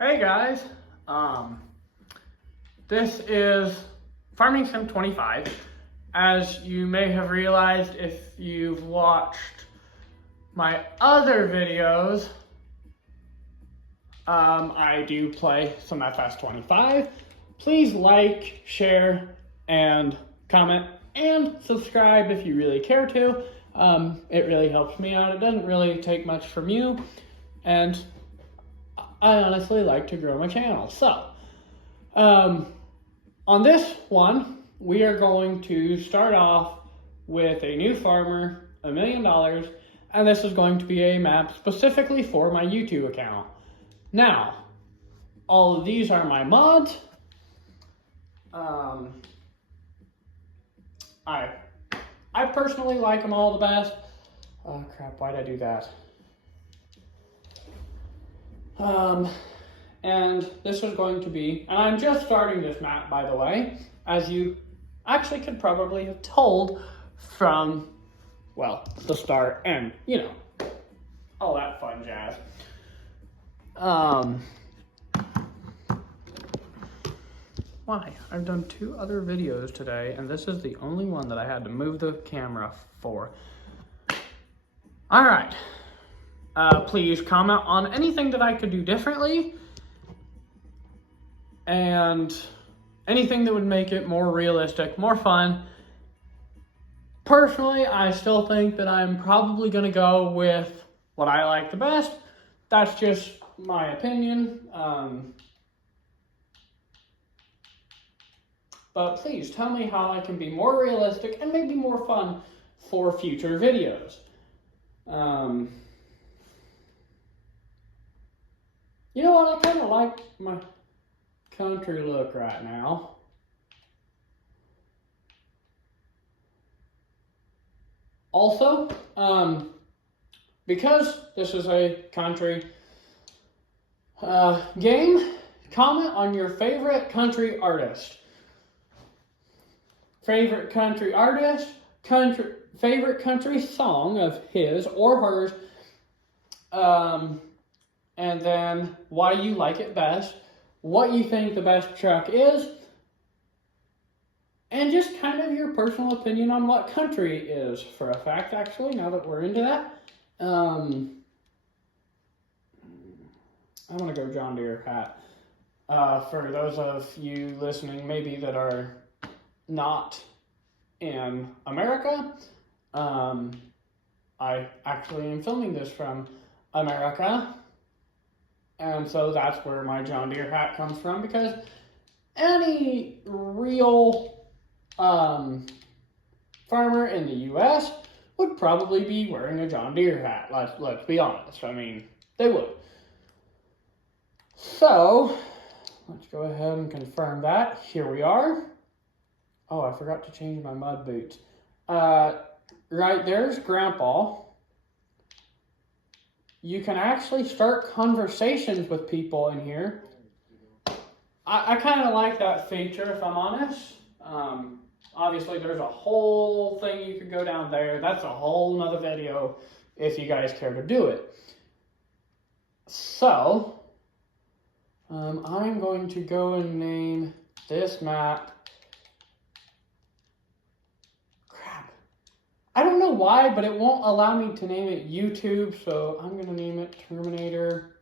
Hey guys, this is Farming Sim 25. As you may have realized if you've watched my other videos, I do play some FS25. Please like, share, and comment, and subscribe if you really care to. It really helps me out. It doesn't really take much from you, and I honestly like to grow my channel. So, on this one, we are going to start off with a new farmer, $1 million, and this is going to be a map specifically for my YouTube account. Now, all of these are my mods. I personally like them all the best. Oh crap, why'd I do that? And this is going to be, and I'm just starting this map, by the way, as you actually could probably have told from, well, the start and, you know, all that fun jazz. Why? I've done 2 other videos today, and this is the only one that I had to move the camera for. All right. Please comment on anything that I could do differently and anything that would make it more realistic, more fun. Personally, I still think that I'm probably going to go with what I like the best. That's just my opinion. But please tell me how I can be more realistic and maybe more fun for future videos. You know what, I kind of like my country look right now. Also, because this is a country game, comment on your favorite country artist. Favorite country artist, favorite country song of his or hers, and then why you like it best, what you think the best truck is, and just kind of your personal opinion on what country is for a fact, actually, now that we're into that. I want to go John Deere hat. For those of you listening maybe that are not in America, I actually am filming this from America. And so that's where my John Deere hat comes from, because any real farmer in the U.S. would probably be wearing a John Deere hat. Let's be honest. I mean, they would. So, let's go ahead and confirm that. Here we are. Oh, I forgot to change my mud boots. Right there's Grandpa. You can actually start conversations with people in here. I kind of like that feature, if I'm honest. Obviously, there's a whole thing you could go down there. That's a whole nother video if you guys care to do it. So, I'm going to go and name this map. I don't know why, but it won't allow me to name it YouTube, so I'm going to name it Terminator.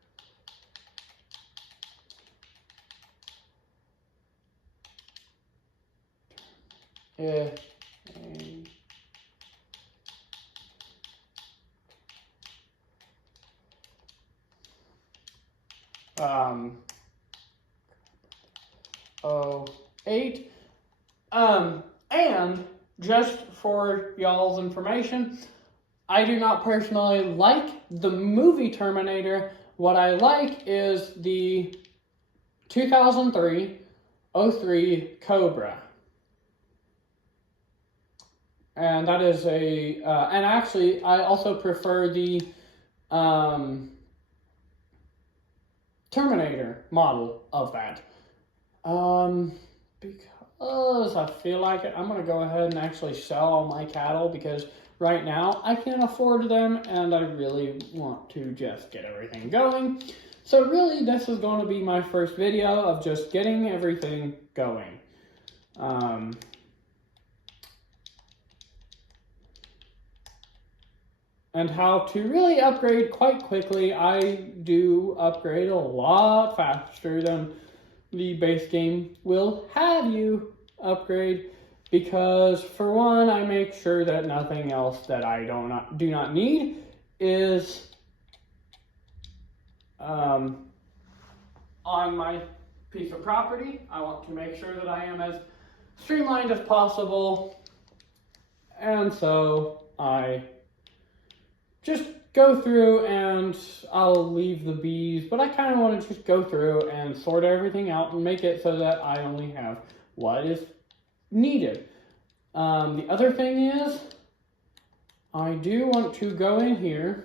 '08. And just for y'all's information, I do not personally like the movie Terminator. What I like is the 2003 03 Cobra. And that is a, and actually I also prefer the Terminator model of that. Because I feel like it, I'm going to go ahead and actually sell all my cattle, because right now I can't afford them and I really want to just get everything going. So really, this is going to be my first video of just getting everything going. And how to really upgrade quite quickly. I do upgrade a lot faster than the base game will have you upgrade, because for one, I make sure that nothing else that I do not need is on my piece of property. I want to make sure that I am as streamlined as possible, and so I just go through and I'll leave the bees, but I kind of want to just go through and sort everything out and make it so that I only have what is needed. The other thing is, I do want to go in here,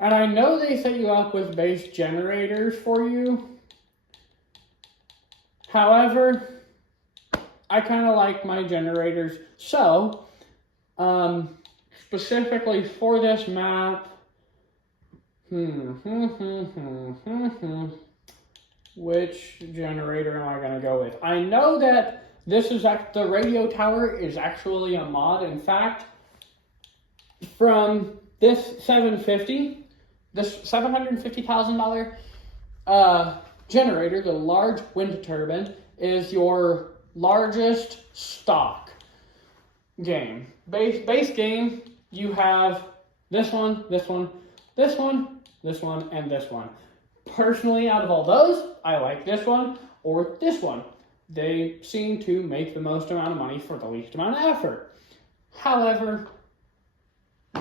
and I know they set you up with base generators for you. However, I kind of like my generators, so specifically for this map, which generator am I going to go with? I know that this is the radio tower is actually a mod. In fact, from this $750,000 generator, the large wind turbine, is your largest stock game. Base game, you have this one, this one, this one, this one, and this one. Personally, out of all those, I like this one or this one. They seem to make the most amount of money for the least amount of effort. However,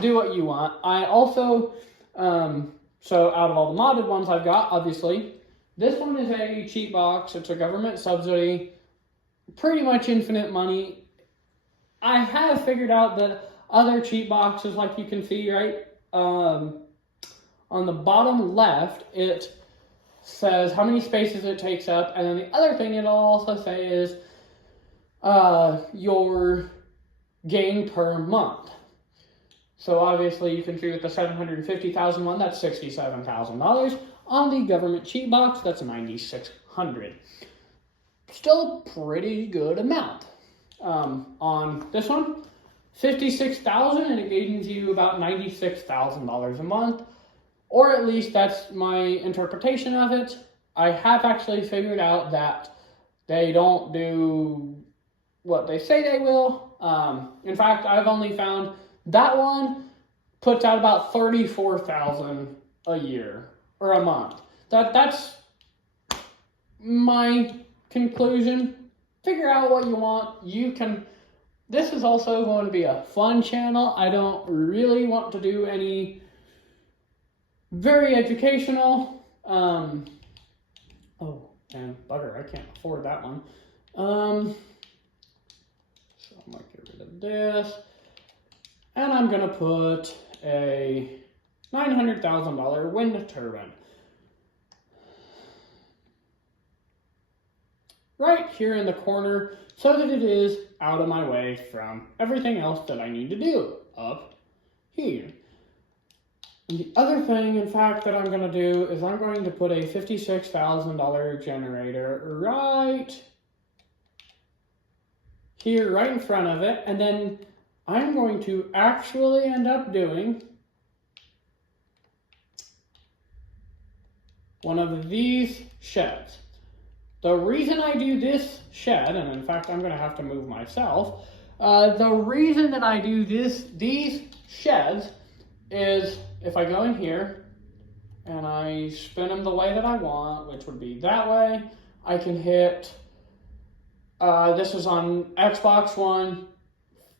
do what you want. I also, so out of all the modded ones I've got, obviously, this one is a cheat box. It's a government subsidy, pretty much infinite money. I have figured out that other cheat boxes, like you can see right on the bottom left, it says how many spaces it takes up, and then the other thing it'll also say is your gain per month. So obviously you can see with the $750,000 one, that's $67,000. On the government cheat box, that's $9,600. Still a pretty good amount. On this one, $56,000, and it gains you about $96,000 a month, or at least that's my interpretation of it. I have actually figured out that they don't do what they say they will. In fact, I've only found that one puts out about $34,000 a year or a month. That's my conclusion. Figure out what you want. You can. This is also going to be a fun channel. I don't really want to do any very educational. Oh, and bugger, I can't afford that one. So I'm gonna get rid of this, and I'm gonna put a $900,000 wind turbine right here in the corner, so that it is out of my way from everything else that I need to do up here. And the other thing, in fact, that I'm going to do is I'm going to put a $56,000 generator right here, right in front of it, and then I'm going to actually end up doing one of these sheds. The reason I do this shed, and in fact I'm going to have to move myself, the reason that I do these sheds is if I go in here and I spin them the way that I want, which would be that way, I can hit, this is on Xbox One,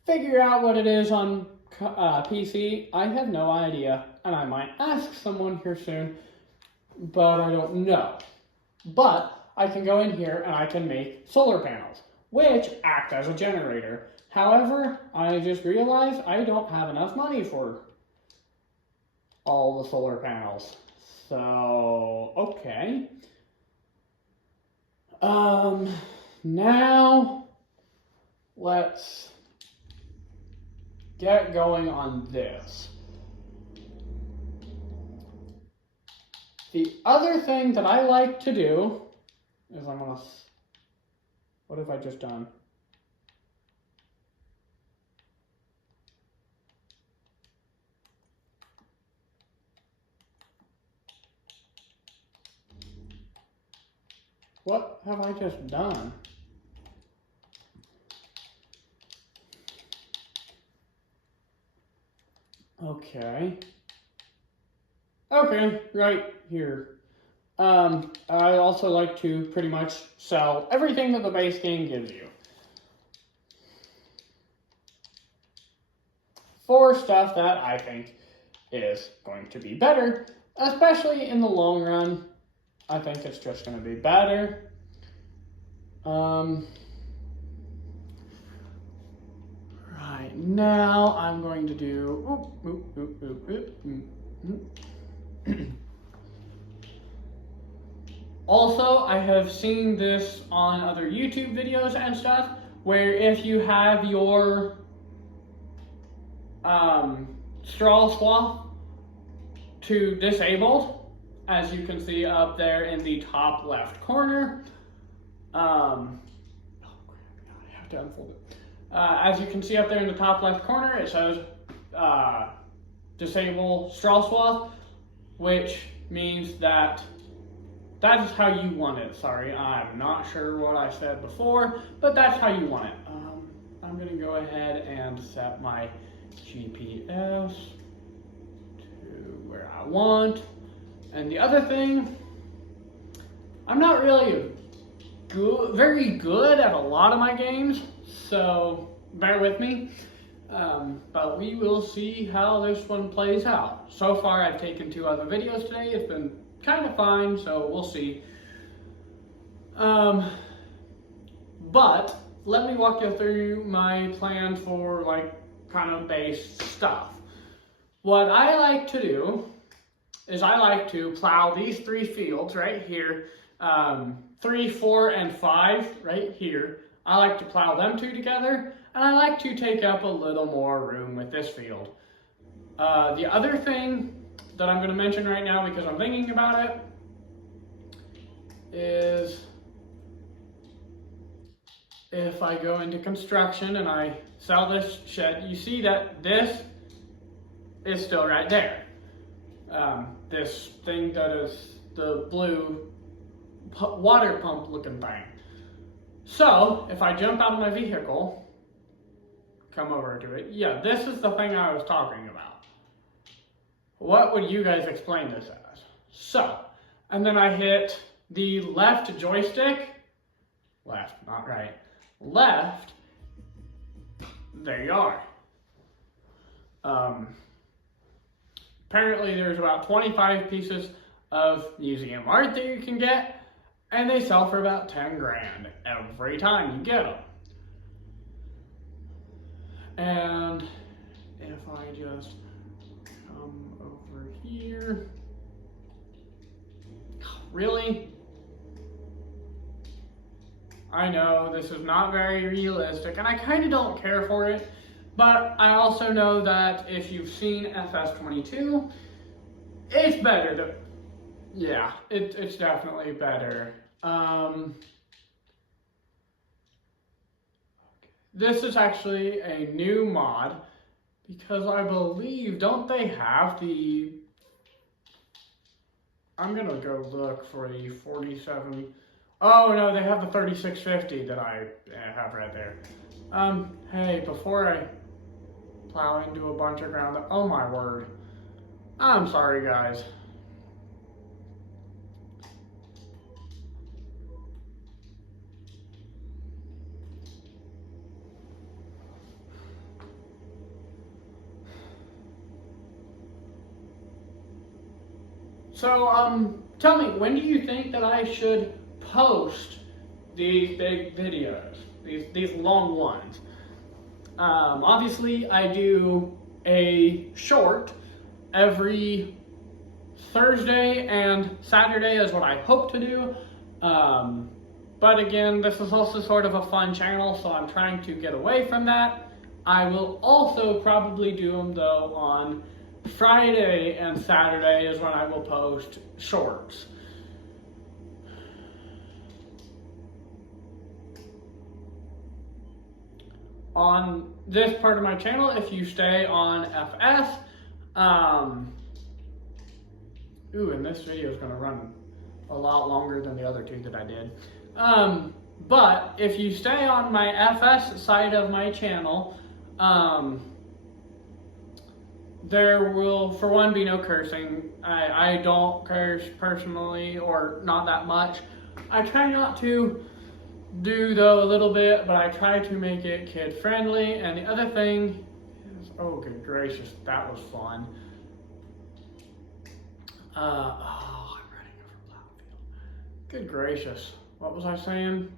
figure out what it is on PC. I have no idea, and I might ask someone here soon, but I don't know. But I can go in here and I can make solar panels, which act as a generator. However, I just realized I don't have enough money for all the solar panels. So, okay. Now, let's get going on this. The other thing that I like to do is what have I just done? What have I just done? Okay, right here. I also like to pretty much sell everything that the base game gives you for stuff that I think is going to be better, especially in the long run. I think it's just going to be better. Right now, I'm going to do. Also, I have seen this on other YouTube videos and stuff, where if you have your straw swath to disabled, as you can see up there in the top left corner, oh crap, I have to unfold it. As you can see up there in the top left corner, it says disable straw swath, which means that is how you want it. Sorry, I'm not sure what I said before, but that's how you want it. I'm going to go ahead and set my GPS to where I want. And the other thing, I'm not really very good at a lot of my games, so bear with me. But we will see how this one plays out. So far, I've taken 2 other videos today. It's been kind of fine, so we'll see. But let me walk you through my plan for kind of base stuff. What I like to do is I like to plow these 3 fields right here, 3, 4, and 5 right here. I like to plow them 2 together, and I like to take up a little more room with this field. The other thing that I'm going to mention right now, because I'm thinking about it, is if I go into construction and I sell this shed, you see that this is still right there. This thing that is the blue water pump looking thing. So if I jump out of my vehicle, come over to it, yeah, this is the thing I was talking about. What would you guys explain this as? So, and then I hit the left joystick, left, not right, left, there you are. Apparently there's about 25 pieces of museum art that you can get, and they sell for about 10 grand every time you get them. And if I just come over here, really? I know this is not very realistic, and I kind of don't care for it, but I also know that if you've seen FS22, it's better yeah, it's definitely better. This is actually a new mod, because I believe, don't they have the, I'm gonna go look for the 47, oh no, they have the 3650 that I have right there. Hey, before I plow into a bunch of ground, oh my word, I'm sorry guys. So, tell me, when do you think that I should post these big videos, these long ones? Obviously, I do a short every Thursday and Saturday is what I hope to do. But again, this is also sort of a fun channel, so I'm trying to get away from that. I will also probably do them, though, on Friday and Saturday is when I will post shorts. On this part of my channel, if you stay on FS, and this video is going to run a lot longer than the other two that I did. But if you stay on my FS side of my channel, there will, for one, be no cursing. I don't curse personally, or not that much. I try not to do, though, a little bit, but I try to make it kid friendly. And the other thing is, oh good gracious, that was fun. I'm running over Blackfield. Good gracious, what was I saying?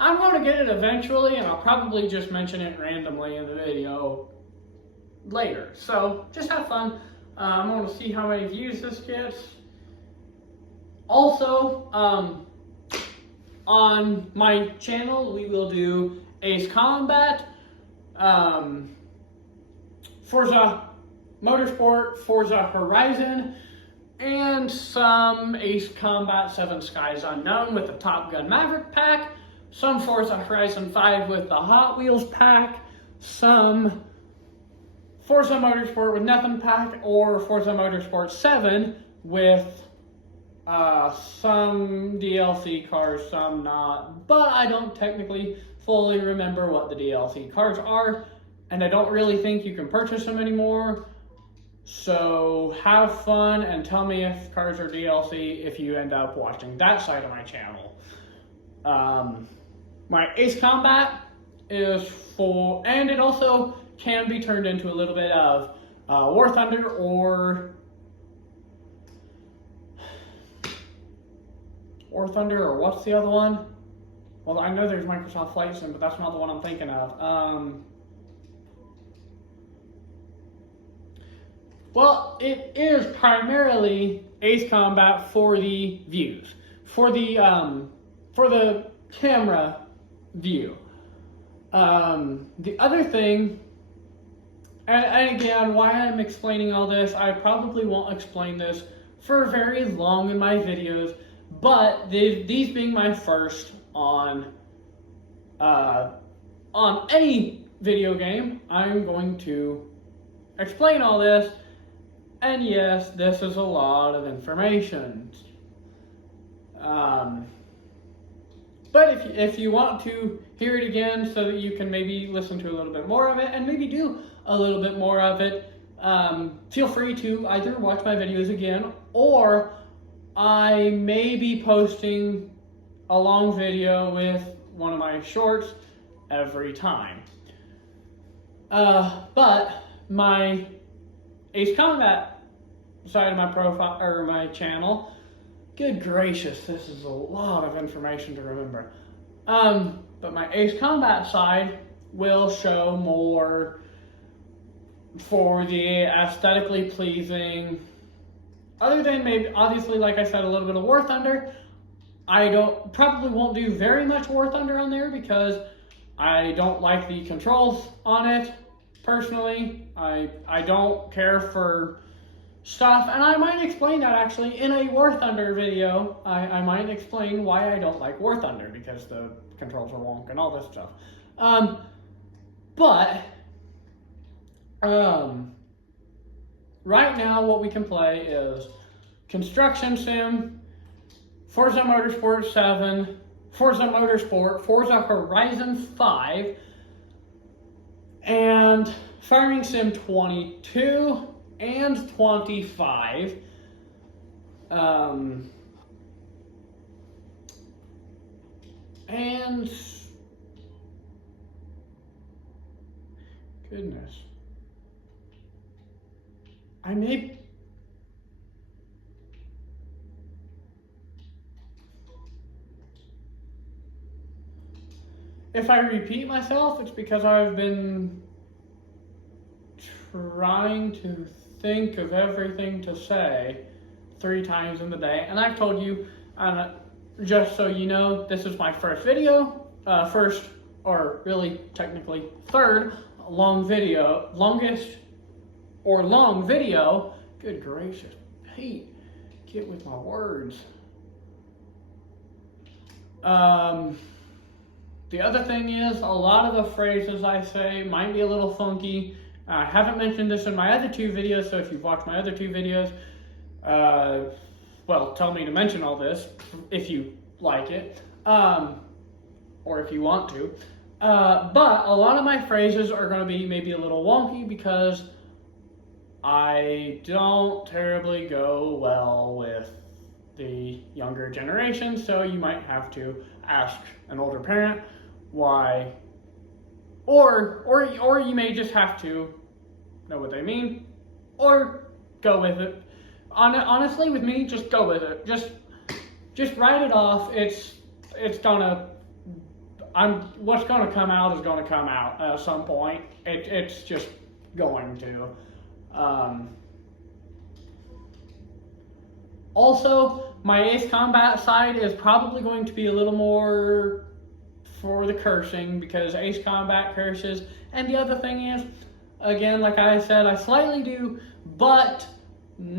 I'm going to get it eventually, and I'll probably just mention it randomly in the video later. So just have fun. I'm going to see how many views this gets. Also, on my channel, we will do Ace Combat, Forza Motorsport, Forza Horizon, and some Ace Combat 7 Skies Unknown with the Top Gun Maverick pack, some Forza Horizon 5 with the Hot Wheels pack, some Forza Motorsport with nothing pack, or Forza Motorsport 7 with some DLC cars, some not, but I don't technically fully remember what the DLC cars are, and I don't really think you can purchase them anymore. So have fun and tell me if cars are DLC if you end up watching that side of my channel. My Ace Combat is full, and it also can be turned into a little bit of War Thunder or what's the other one? Well, I know there's Microsoft Flight Sim, but that's not the one I'm thinking of. Well, it is primarily Ace Combat for the views, for the camera view. The other thing, and again, why I'm explaining all this, I probably won't explain this for very long in my videos, but these being my first on a video game, I'm going to explain all this. And yes, this is a lot of information. But if you want to hear it again so that you can maybe listen to a little bit more of it and maybe do a little bit more of it, feel free to either watch my videos again, or I may be posting a long video with one of my shorts every time. But my Ace Combat side of my profile, or my channel, good gracious, this is a lot of information to remember. But my Ace Combat side will show more for the aesthetically pleasing, other than maybe, obviously, like I said, a little bit of War Thunder. I probably won't do very much War Thunder on there because I don't like the controls on it. Personally, I don't care for stuff, and I might explain that actually in a War Thunder video. I might explain why I don't like War Thunder, because the controls are wonk and all this stuff. But right now what we can play is Construction Sim, Forza Motorsport 7, Forza Motorsport, Forza Horizon 5, and Farming Sim 22 and 25. And goodness, I may. If I repeat myself, it's because I've been trying to think of everything to say 3 times in the day. And I've told you, just so you know, this is my first video, or really technically third long video. Good gracious, Pete, get with my words. The other thing is, a lot of the phrases I say might be a little funky. I haven't mentioned this in my other two videos, so if you've watched my other two videos, well, tell me to mention all this if you like it, or if you want to. But a lot of my phrases are going to be maybe a little wonky because I don't terribly go well with the younger generation, so you might have to ask an older parent why, or you may just have to know what they mean, or go with it. Honestly, with me, just go with it. Just write it off. What's gonna come out is gonna come out at some point. It's just going to. Also, my Ace Combat side is probably going to be a little more for the cursing because Ace Combat curses. And the other thing is, again, like I said, I slightly do, but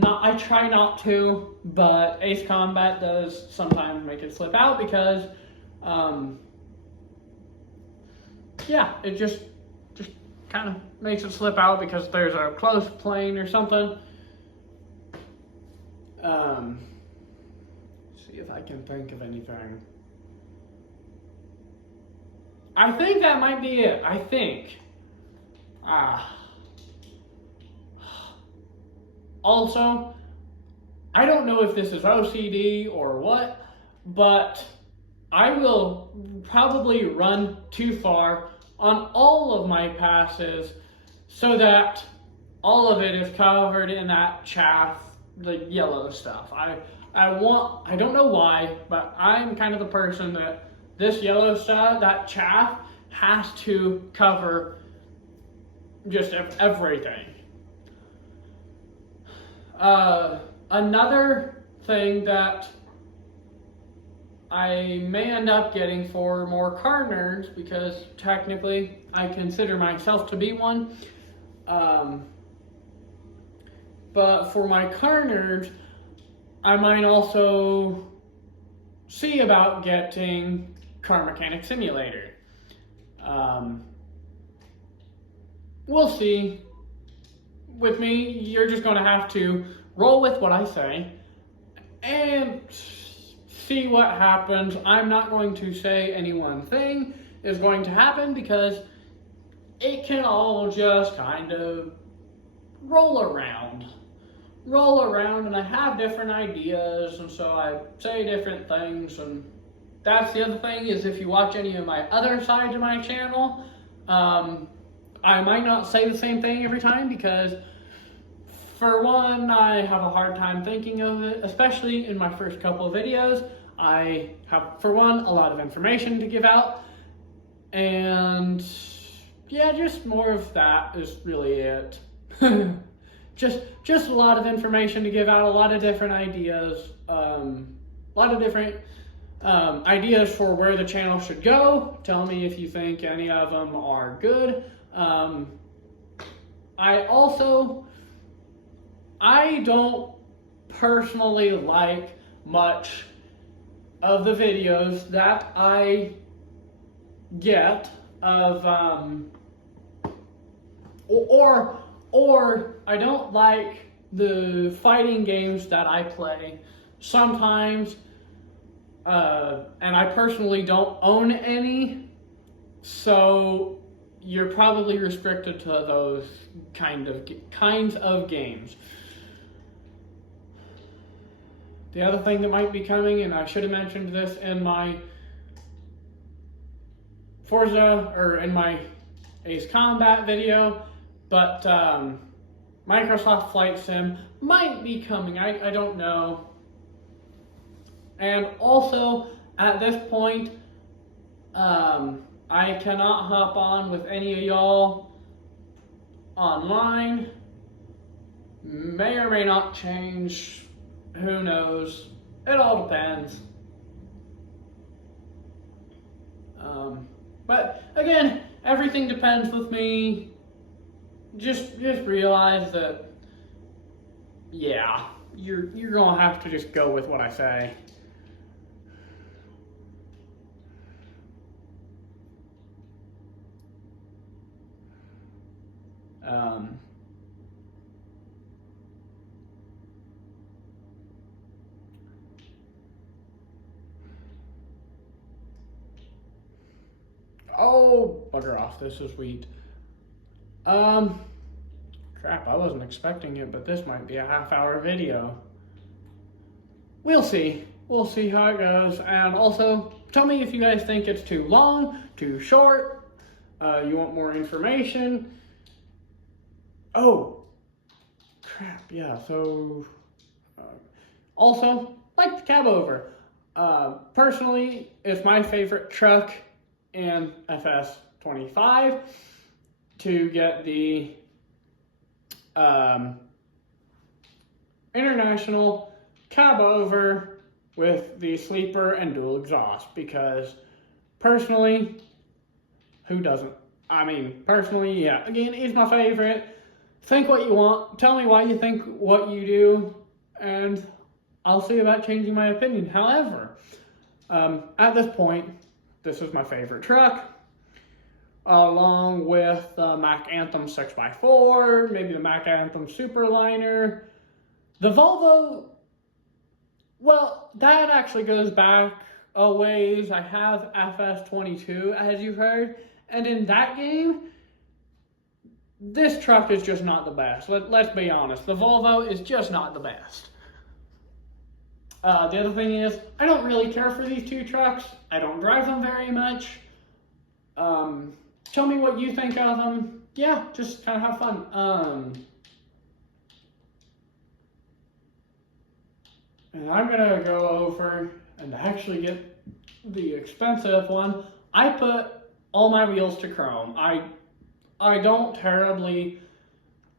I try not to. But Ace Combat does sometimes make it slip out because, yeah, it just kind of makes it slip out because there's a close plane or something. See if I can think of anything. I think that might be it. I think. Also, I don't know if this is OCD or what, but I will probably run too far on all of my passes so that all of it is covered in that chaff, the yellow stuff. I don't know why, but I'm kind of the person that this yellow stuff, that chaff, has to cover just everything. Another thing that I may end up getting for more car nerds, because technically I consider myself to be one, but for my car nerds, I might also see about getting Car Mechanic Simulator. We'll see. With me, you're just going to have to roll with what I say and see what happens. I'm not going to say any one thing is going to happen because it can all just kind of roll around, and I have different ideas, and so I say different things. And that's the other thing, is if you watch any of my other sides of my channel, I might not say the same thing every time because, for one, I have a hard time thinking of it, especially in my first couple of videos. I have, for one, a lot of information to give out, and yeah, just more of that is really it. Just a lot of information to give out, a lot of different ideas, ideas for where the channel should go. Tell me if you think any of them are good. I don't personally like much of the videos that I get of, or I don't like the fighting games that I play sometimes, and I personally don't own any, so you're probably restricted to those kinds of games. The other thing that might be coming, and I should have mentioned this in my Forza, or in my Ace Combat video, but Microsoft Flight Sim might be coming. I don't know. And also, at this point, I cannot hop on with any of y'all online. May or may not change. Who knows? It all depends. But again, everything depends with me. just realize that, yeah, you're gonna have to just go with what I say. Oh, bugger off, this is wheat. Crap, I wasn't expecting it, but this might be a half-hour video. We'll see. We'll see how it goes. And also, tell me if you guys think it's too long, too short, you want more information. Oh, crap, yeah, so... also, like the cab over. Personally, it's my favorite truck in FS25 to get the International cab over with the sleeper and dual exhaust, because personally, who doesn't? I mean, personally, yeah, again, it's my favorite. Think what you want, tell me why you think what you do, and I'll see about changing my opinion. However, at this point, this is my favorite truck, along with the Mack Anthem 6x4, maybe the Mack Anthem Superliner. The Volvo, well, that actually goes back a ways. I have FS22, as you've heard, and in that game, this truck is just not the best. Let's be honest, the Volvo is just not the best. The other thing is, I don't really care for these two trucks. I don't drive them very much. Tell me what you think of them. Yeah, just kind of have fun. And I'm gonna go over and actually get the expensive one. I put all my wheels to chrome. I don't terribly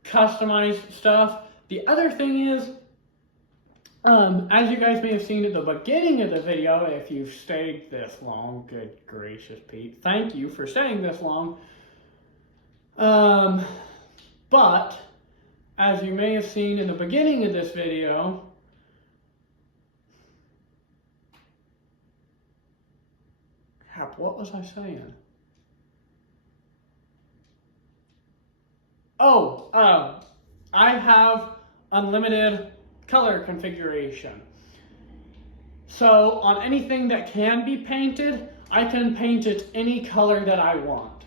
customize stuff. The other thing is, as you guys may have seen at the beginning of the video, if you've stayed this long, good gracious Pete, thank you for staying this long. But, as you may have seen in the beginning of this video, crap, what was I saying? Oh, I have unlimited color configuration. So on anything that can be painted, I can paint it any color that I want.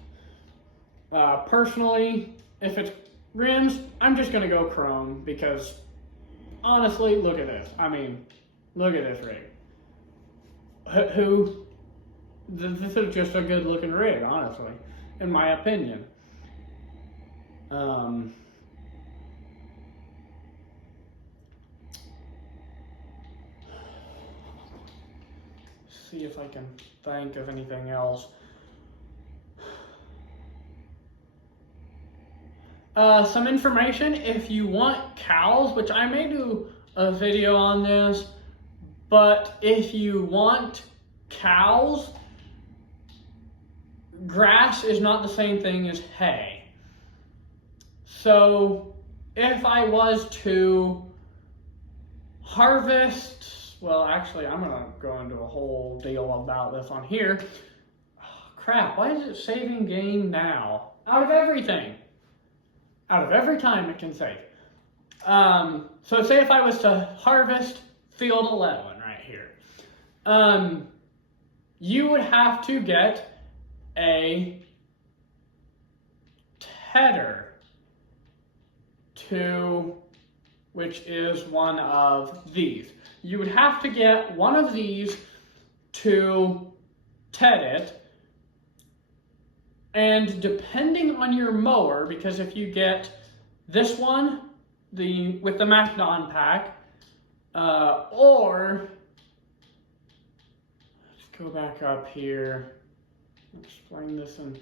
Personally, if it's rims, I'm just gonna go chrome, because honestly, look at this. I mean, look at this rig. This is just a good looking rig, honestly, in my opinion. See if I can think of anything else. Some information, if you want cows, which I may do a video on this, but if you want cows, grass is not the same thing as hay. So if I was to harvest, well, actually, I'm gonna go into a whole deal about this on here. Oh, crap, why is it saving game now? Out of everything. Out of every time it can save. So say if I was to harvest field 11 right here. You would have to get a tedder to, which is one of these. You would have to get one of these to ted it, and depending on your mower, because if you get this one, with the MacDon pack, or let's go back up here, explain this in.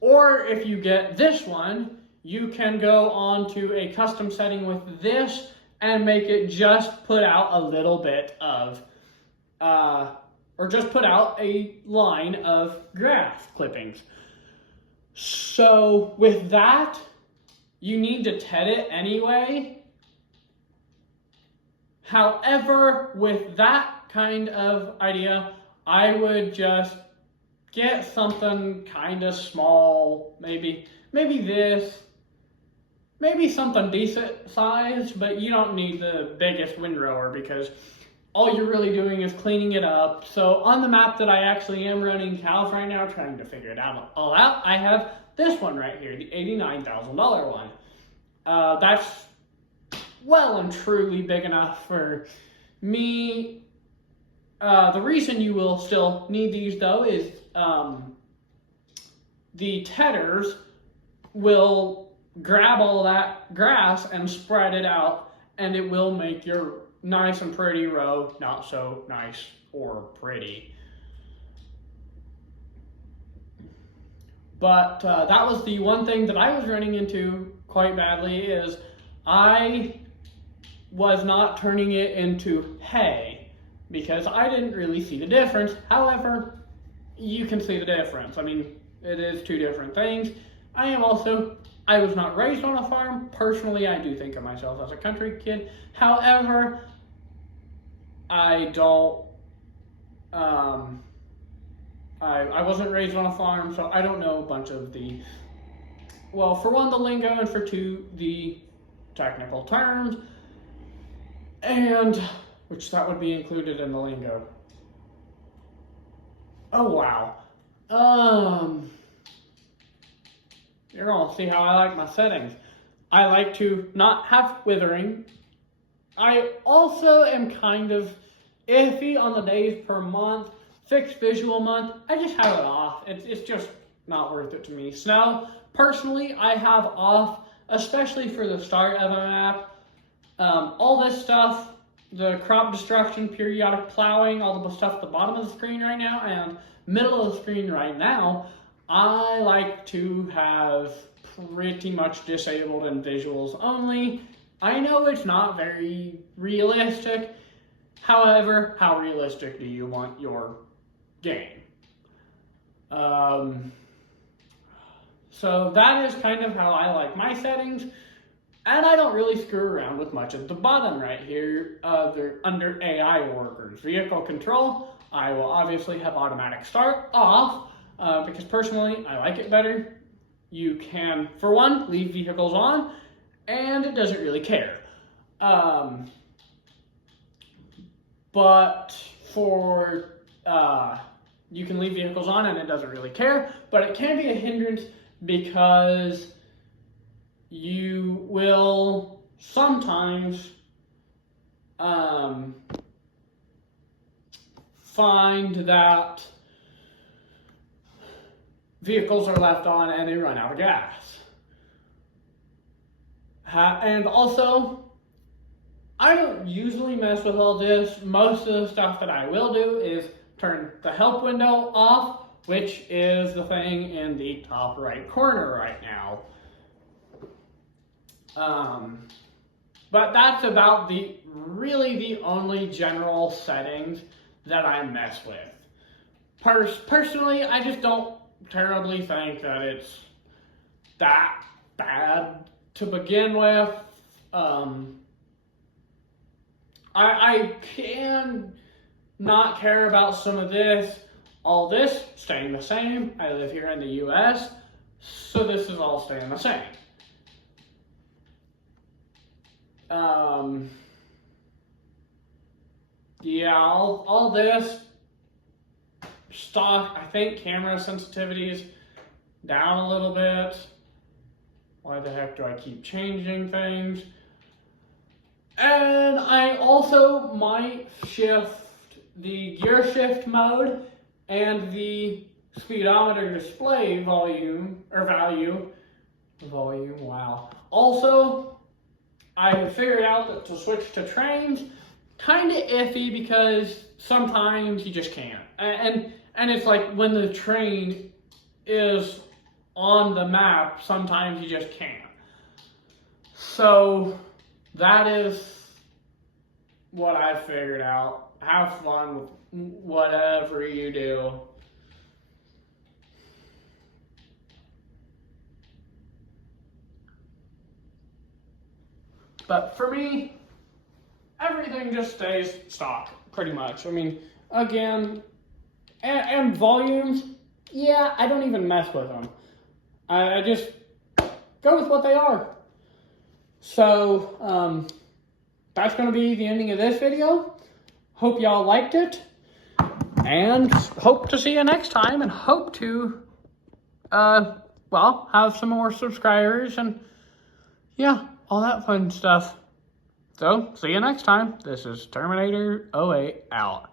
Or if you get this one, you can go on to a custom setting with this and make it just put out a little bit of, or just put out a line of grass clippings. So with that, you need to TED it anyway. However, with that kind of idea, I would just get something kind of small, maybe this, maybe something decent sized, but you don't need the biggest windrower because all you're really doing is cleaning it up. So on the map that I actually am running cows right now, trying to figure it all out, I have this one right here, the $89,000 one. That's well and truly big enough for me. The reason you will still need these though is the tedders will grab all that grass and spread it out, and it will make your nice and pretty row not so nice or pretty. But that was the one thing that I was running into quite badly, is I was not turning it into hay because I didn't really see the difference. However, you can see the difference. I mean, it is two different things. I was not raised on a farm. Personally, I do think of myself as a country kid. However, I don't, I wasn't raised on a farm, so I don't know a bunch of the, well, for one, the lingo, and for two, the technical terms, and which that would be included in the lingo. Oh, wow. You're gonna see how I like my settings. I like to not have withering. I also am kind of iffy on the days per month. Fixed visual month, I just have it off. It's just not worth it to me. Snow, personally, I have off, especially for the start of a map. All this stuff, the crop destruction, periodic plowing, all the stuff at the bottom of the screen right now and middle of the screen right now, I like to have pretty much disabled in visuals only. I know it's not very realistic. However, how realistic do you want your game? So that is kind of how I like my settings. And I don't really screw around with much at the bottom right here. They're under AI workers. Vehicle control, I will obviously have automatic start off because personally I like it better. You can, for one, leave vehicles on and it doesn't really care. But for, you can leave vehicles on and it doesn't really care, but it can be a hindrance because you will sometimes find that vehicles are left on and they run out of gas. And also, I don't usually mess with all this. Most of the stuff that I will do is turn the help window off, which is the thing in the top right corner right now. But that's about really the only general settings that I mess with. Personally, I just don't terribly think that it's that bad to begin with. I can not care about some of this. All this staying the same. I live here in the US, so this is all staying the same. Yeah, all this stock, I think camera sensitivity is down a little bit. Why the heck do I keep changing things? And I also might shift the gear shift mode and the speedometer display volume, wow. Also, I have figured out that to switch to trains, kind of iffy because sometimes you just can't. And it's like when the train is on the map, sometimes you just can't. So that is what I figured out. Have fun with whatever you do. But for me, everything just stays stock, pretty much. I mean, again, and volumes, yeah, I don't even mess with them. I just go with what they are. So, that's going to be the ending of this video. Hope y'all liked it. And hope to see you next time. And hope to, well, have some more subscribers. And, yeah, all that fun stuff. So, see you next time. This is Terminator 08 out.